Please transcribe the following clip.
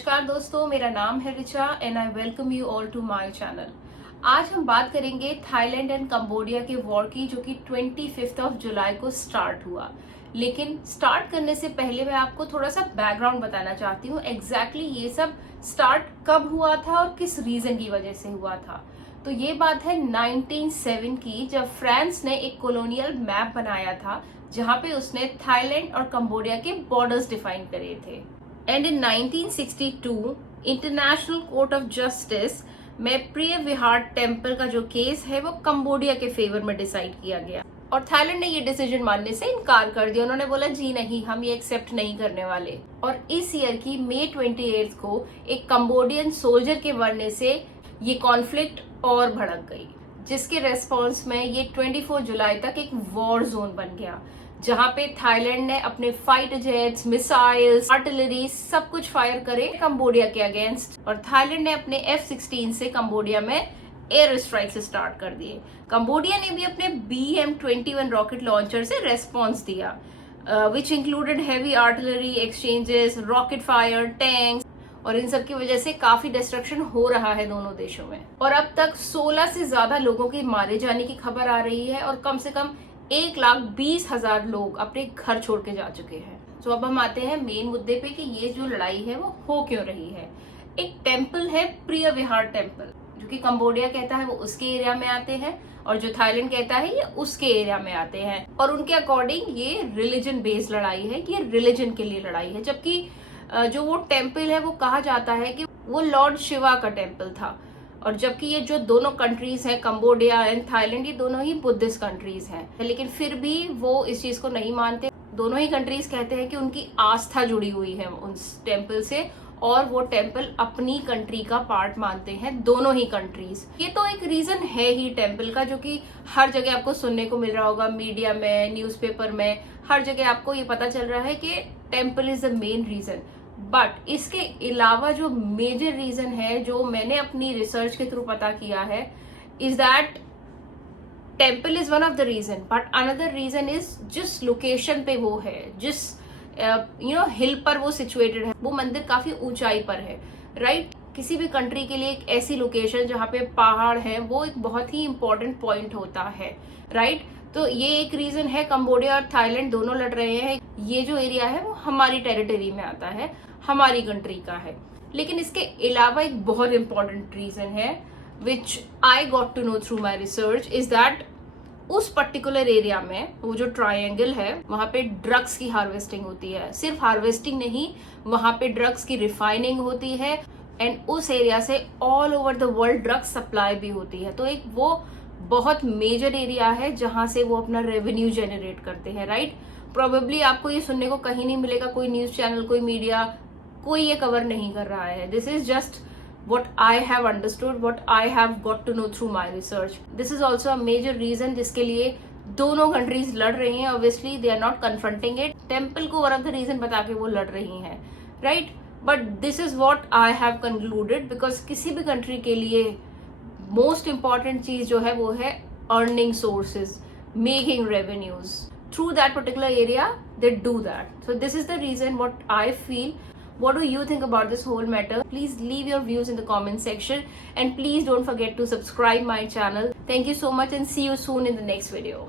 नमस्कार दोस्तों, मेरा नाम है Richa and I welcome you all to my channel. आज हम बात करेंगे थाईलैंड एंड कंबोडिया के वॉर की, जो कि 25 जुलाई को स्टार्ट हुआ। लेकिन स्टार्ट करने से पहले मैं आपको थोड़ा सा बैकग्राउंड बताना चाहती हूँ। एग्जैक्टली ये सब स्टार्ट कब हुआ था और किस रीजन की वजह से हुआ था। तो ये बात है 1907 की, जब फ्रांस ने एक कॉलोनियल मैप बनाया था जहां पे उसने थाईलैंड और कंबोडिया के बॉर्डर्स डिफाइन करे थे। And in 1962 international court of justice में प्रिय विहार टेम्पल का जो केस है वो कंबोडिया के फेवर में डिसाइड किया गया और थाईलैंड ने ये डिसीजन मानने से इनकार कर दिया। उन्होंने बोला जी नहीं, हम ये एक्सेप्ट नहीं करने वाले। और इस ईयर की मई 28 को एक कंबोडियन सोल्जर के मरने से ये कॉन्फ्लिक्ट और भड़क गई, जिसके रेस्पॉन्स में ये 24 जुलाई तक एक वॉर जोन बन गया, जहां पे थाईलैंड ने अपने फाइटर जेट्स, मिसाइल्स, आर्टिलरी सब कुछ फायर करे कंबोडिया के अगेंस्ट, और थाईलैंड ने अपने F-16 से कंबोडिया में एयर स्ट्राइक से स्टार्ट कर दिए। कंबोडिया ने भी अपने BM-21 रॉकेट लॉन्चर से रेस्पॉन्स दिया, which included heavy artillery exchanges, rocket fire, tanks, और इन सब की वजह से काफी डिस्ट्रक्शन हो रहा है दोनों देशों में। और अब तक 16 से ज्यादा लोगों के मारे जाने की खबर आ रही है और कम से कम 1,20,000 लोग अपने घर छोड़ के जा चुके हैं। तो अब हम आते हैं मेन मुद्दे पे कि ये जो लड़ाई है वो हो क्यों रही है। एक टेम्पल है प्रिय विहार टेम्पल, जो कि कंबोडिया कहता है वो उसके एरिया में आते हैं और जो थाईलैंड कहता है ये उसके एरिया में आते हैं। और उनके अकॉर्डिंग ये रिलीजन बेस्ड लड़ाई है कि ये रिलीजन के लिए लड़ाई है, जबकि जो वो टेम्पल है वो कहा जाता है कि वो लॉर्ड शिवा का टेम्पल था। और जबकि ये जो दोनों कंट्रीज हैं, कंबोडिया एंड थाईलैंड, ये दोनों ही बुद्धिस्ट कंट्रीज हैं, लेकिन फिर भी वो इस चीज को नहीं मानते। दोनों ही कंट्रीज कहते हैं कि उनकी आस्था जुड़ी हुई है उस टेम्पल से और वो टेम्पल अपनी कंट्री का पार्ट मानते हैं, दोनों ही कंट्रीज। ये तो एक रीजन है ही टेम्पल का, जो कि हर जगह आपको सुनने को मिल रहा होगा, मीडिया में, न्यूज़पेपर में, हर जगह आपको ये पता चल रहा है कि temple is the main reason. But इसके अलावा जो मेजर रीजन है, जो मैंने अपनी रिसर्च के थ्रू पता किया है, is that temple is one of the reason, but another reason is जिस लोकेशन पे वो है, जिस हिल पर वो सिचुएटेड है, वो मंदिर काफी ऊंचाई पर है, राइट। किसी भी कंट्री के लिए एक ऐसी लोकेशन जहाँ पे पहाड़ है वो एक बहुत ही इंपॉर्टेंट पॉइंट होता है, राइट। तो ये एक रीजन है। कंबोडिया और थाईलैंड दोनों लड़ रहे हैं, ये जो एरिया है वो हमारी टेरिटरी में आता है, हमारी कंट्री का है। लेकिन इसके अलावा एक बहुत इंपॉर्टेंट रीजन है which I got to know through my research, is that उस पर्टिकुलर एरिया में वो जो ट्रायंगल है वहां पे ड्रग्स की हार्वेस्टिंग होती है। सिर्फ हार्वेस्टिंग नहीं, वहां पे ड्रग्स की रिफाइनिंग होती है एंड उस एरिया से all over the world drugs supply भी होती है। तो एक वो बहुत मेजर एरिया है जहां से वो अपना रेवेन्यू जनरेट करते हैं, राइट। प्रोबेबली आपको ये सुनने को कहीं नहीं मिलेगा, कोई न्यूज चैनल, कोई मीडिया, कोई ये कवर नहीं कर रहा है। This is just what I have understood, what I have got to know through my research. This is also a major reason जिसके लिए दोनों कंट्रीज लड़ रही हैं। Obviously they are not confronting it. Temple को one of the reason बता के वो लड़ रही हैं, right? But this is what I have concluded, because किसी भी कंट्री के लिए मोस्ट इम्पॉर्टेंट चीज जो है वो है earning sources, making revenues through that particular area, they do that. So this is the reason what I feel. What do you think about this whole matter? Please leave your views in the comment section and please don't forget to subscribe my channel. Thank you so much and see you soon in the next video.